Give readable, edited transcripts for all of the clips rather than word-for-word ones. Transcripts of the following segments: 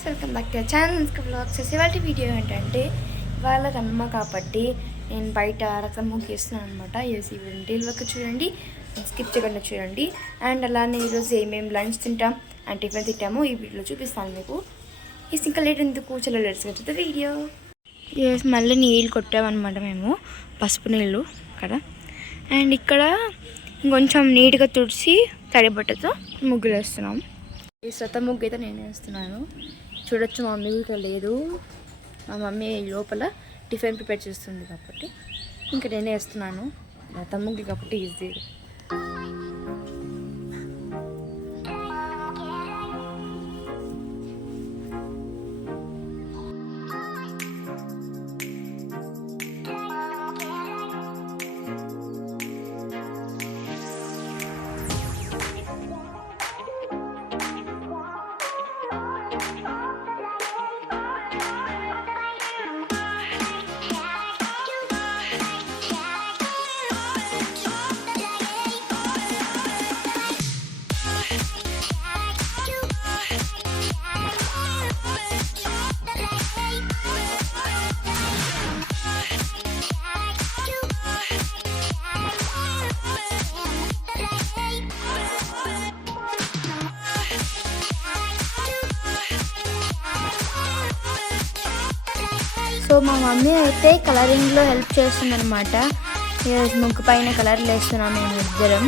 Guys, welcome back to channel blogs. ఇవాళ video ఏంటంటే ఇవాళ కనుమ కాబట్టి నేను బయట రసం ముగిస్తున్నాను అనమాట. ఈ డీల్ వర్క్ చూడండి, స్కిప్ చేయకుండా చూడండి. అండ్ అలానే ఈరోజు ఏమేమి లంచ్ తింటాం అండ్ టిఫిన్ తింటామో ఈ వీడియోలో చూపిస్తాను మీకు. ఈ సింకల్ లేట్ ఎందుకు చాలా లేట్స్ వీడియో. మళ్ళీ నీళ్ళు కొట్టామన్నమాట మేము, పసుపు నీళ్ళు కదా. అండ్ ఇక్కడ ఇంకొంచెం నీట్గా తుడిచి తడి బట్టతో ముగ్గులు వేస్తున్నాం. ఈ సొంత ముగ్గు అయితే నేను వేస్తున్నాను. చూడొచ్చు, మా మమ్మీ ఇక్కడ లేదు. మా మమ్మీ లోపల టిఫిన్ ప్రిపేర్ చేస్తుంది కాబట్టి ఇంకా నేనే వేస్తున్నాను. సొంత ముగ్గు కాబట్టి ఈజీ. సో మా మమ్మీ అయితే కలరింగ్లో హెల్ప్ చేస్తుంది అనమాట. ఈరోజు ముగ్గు పైన కలర్లు వేస్తున్నాం మేము ఇద్దరం.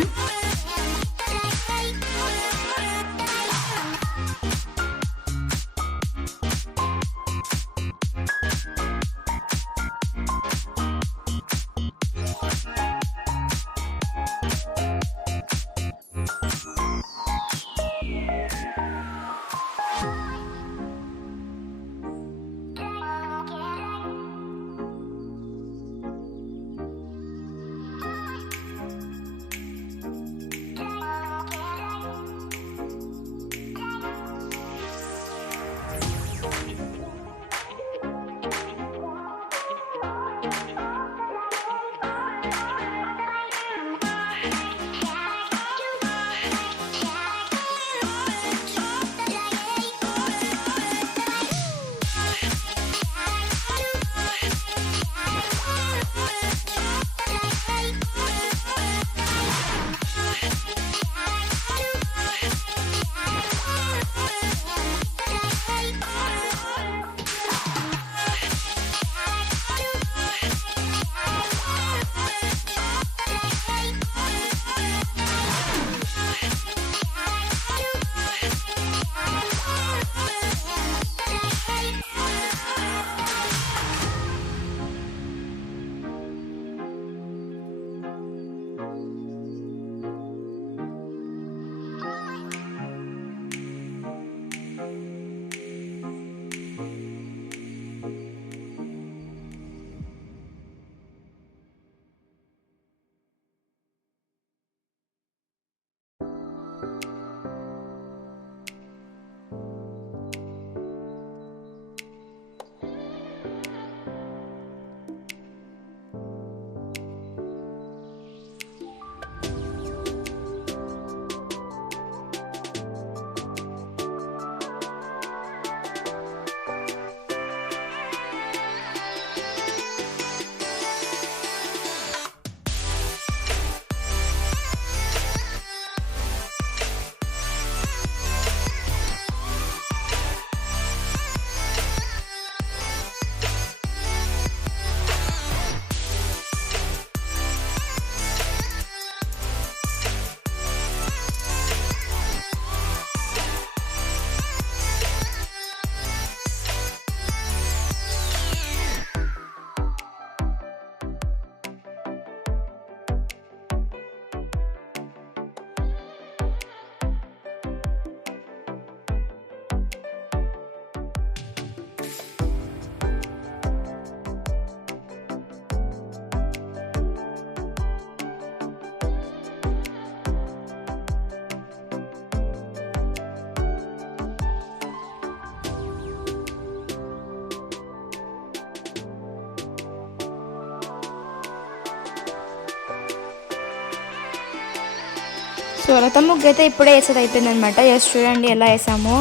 సో రథం ముగ్గు అయితే ఇప్పుడే వేసేది అయిపోయింది అనమాట. చూడండి ఎలా వేసామో.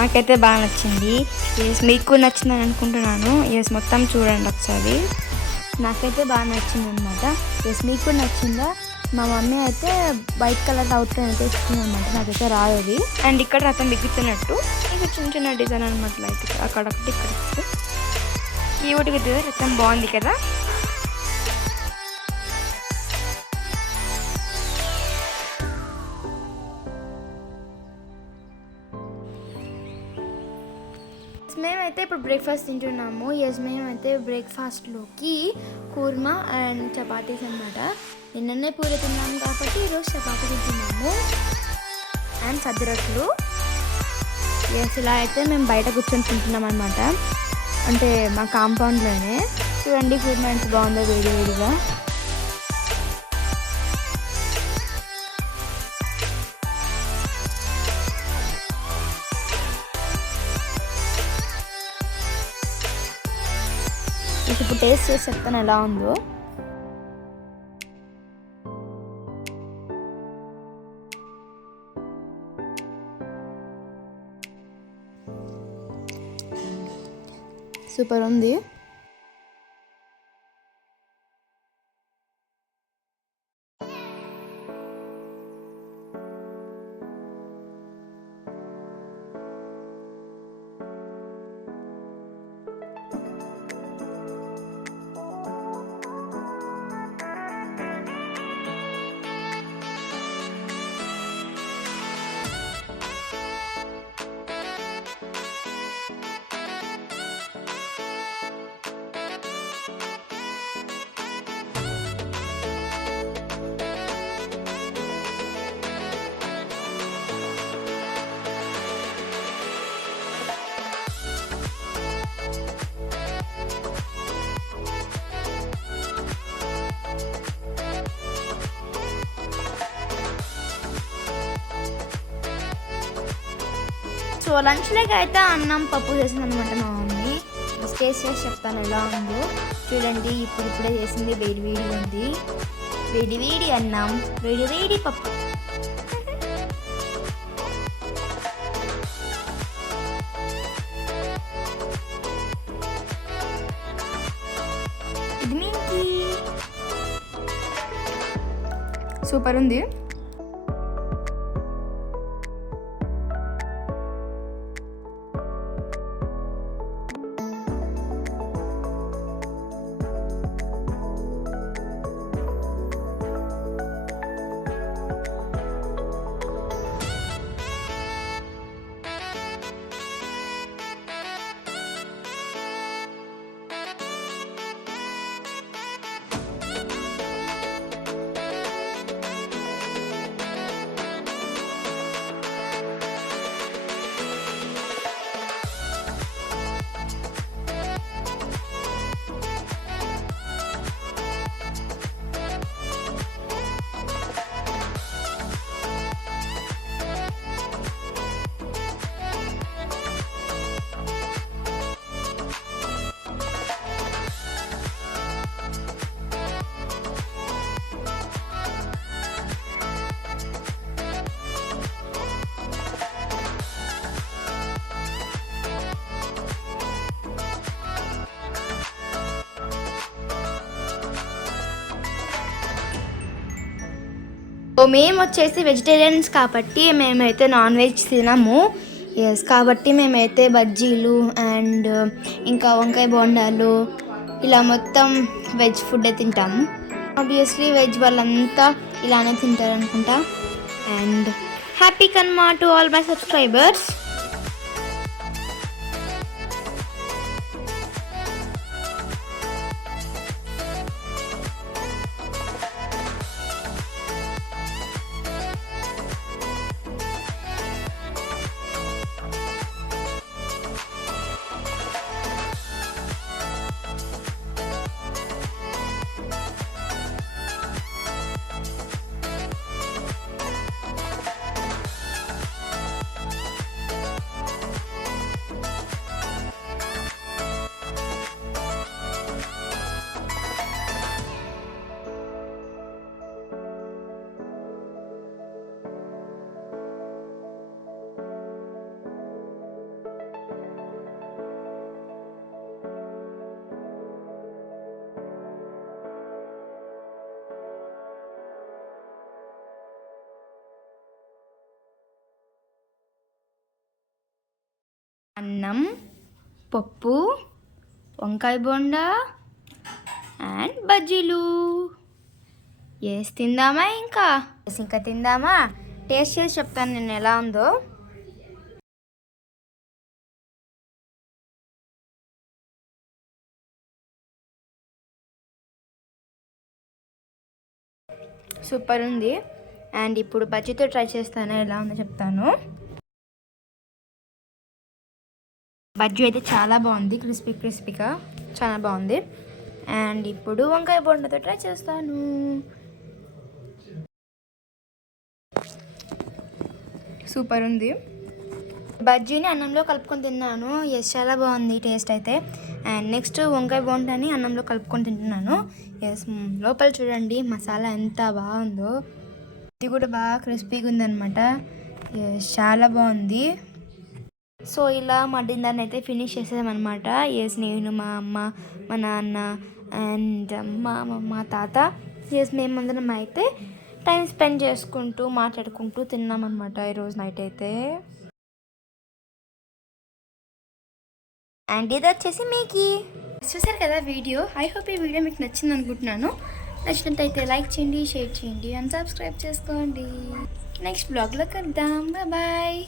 నాకైతే బాగా నచ్చింది. ఎస్ మీకు నచ్చిందని అనుకుంటున్నాను. ఎస్ మొత్తం చూడండి ఒకసారి. నాకైతే బాగా నచ్చింది అనమాట. ఎస్ మీకు నచ్చిందా? మా మమ్మీ అయితే వైట్ కలర్ అవుట్లైన్ అయితే ఇస్తుంది అనమాట. నాకైతే రాదు అది. అండ్ ఇక్కడ రథం బిగుతున్నట్టు ఇంకా చిన్న చిన్న డిజైన్ అనమాట. లైక్ అక్కడ ఒకటి ఇక్కడ క్యూట్గా రథం బాగుంది కదా. మేమైతే ఇప్పుడు బ్రేక్ఫాస్ట్ తింటున్నాము. ఎస్ మేమైతే బ్రేక్ఫాస్ట్లోకి కూర్మా అండ్ చపాతీస్ అనమాట. నిన్ననే పూర తిన్నాము కాబట్టి ఈరోజు చపాతీ తింటున్నాము అండ్ సద్ది రొట్టెలు. ఎస్ ఇలా అయితే మేము బయట కూర్చొని తింటున్నాం అనమాట. అంటే మా కాంపౌండ్లోనే. చూడండి కూర్మా ఎంత బాగుందో వేడి వేడిగా. ఇప్పుడు టేస్ట్ చేసి చెప్తాను ఎలా ఉందో. సూపర్ ఉంది. సో లంచ్లోకి అయితే అన్నం పప్పు చేసింది అనమాట మా మమ్మీ. టేస్ట్ చేసి చెప్తాను ఎలా ఉందో. చూడండి ఇప్పుడే చేసింది. వేడి వేడి ఉంది. వేడి వేడి అన్నం, వేడి వేడి పప్పు. ఇది మీకి సూపర్ ఉంది. మేము వచ్చేసి వెజిటేరియన్స్ కాబట్టి మేమైతే నాన్ వెజ్ తినము. ఎస్ కాబట్టి మేమైతే బజ్జీలు అండ్ ఇంకా వంకాయ బోండాలు ఇలా మొత్తం వెజ్ ఫుడ్ తింటాము. ఆబ్వియస్లీ వెజ్ వాళ్ళంతా ఇలానే తింటారు అనుకుంటా. And happy Kanuma to all my subscribers. అన్నం, పప్పు, వంకాయ బోండా అండ్ బజ్జీలు. తిందామా? ఇంకా తిందామా? టేస్ట్ చేసి చెప్తాను నేను ఎలా ఉందో. సూపర్ ఉంది. అండ్ ఇప్పుడు బజ్జీతో ట్రై చేస్తాను, ఎలా ఉందో చెప్తాను. బజ్జీ అయితే చాలా బాగుంది, క్రిస్పీగా చాలా బాగుంది. అండ్ ఇప్పుడు వంకాయ బోండాతో ట్రై చేస్తాను. సూపర్ ఉంది. బజ్జీని అన్నంలో కలుపుకొని తిన్నాను. చాలా బాగుంది టేస్ట్ అయితే. అండ్ నెక్స్ట్ వంకాయ బోండాని అన్నంలో కలుపుకొని తింటున్నాను. లోపల చూడండి మసాలా ఎంత బాగుందో. ఇది కూడా బాగా క్రిస్పీగా ఉందన్నమాట. చాలా బాగుంది. సో ఇలా మా డిన్నర్ని అయితే ఫినిష్ చేసామన్నమాట. నేను, మా అమ్మ, మా నాన్న అండ్ మా తాత మేమందరం అయితే టైం స్పెండ్ చేసుకుంటూ మాట్లాడుకుంటూ తిన్నామన్నమాట ఈరోజు నైట్ అయితే. అండ్ ఇది వచ్చేసి మీకు చూసారు కదా వీడియో. ఐ హోప్ ఈ వీడియో మీకు నచ్చింది అనుకుంటున్నాను. నచ్చినట్టయితే లైక్ చేయండి, షేర్ చేయండి అండ్ సబ్స్క్రైబ్ చేసుకోండి. నెక్స్ట్ బ్లాగ్లో కలుద్దాం. బాయ్.